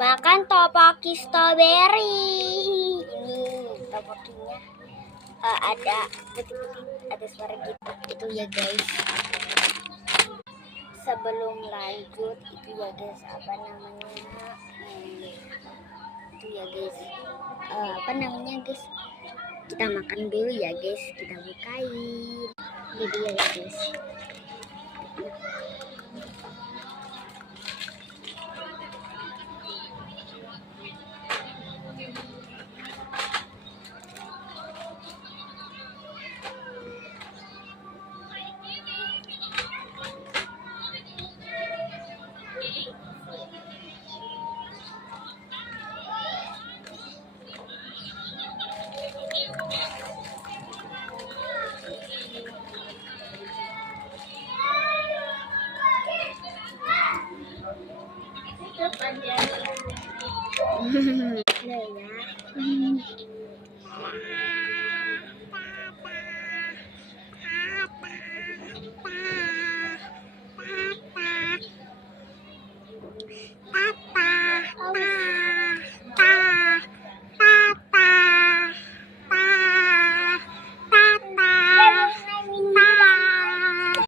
Makan topoki strawberry. Ini topokinya ada putih-putih, ada suara gitu. Itu ya guys. Sebelum lanjut itu ya guys, apa namanya? Itu ya guys. Apa namanya guys? Kita makan dulu ya guys. Kita bukain. Jadi ya guys.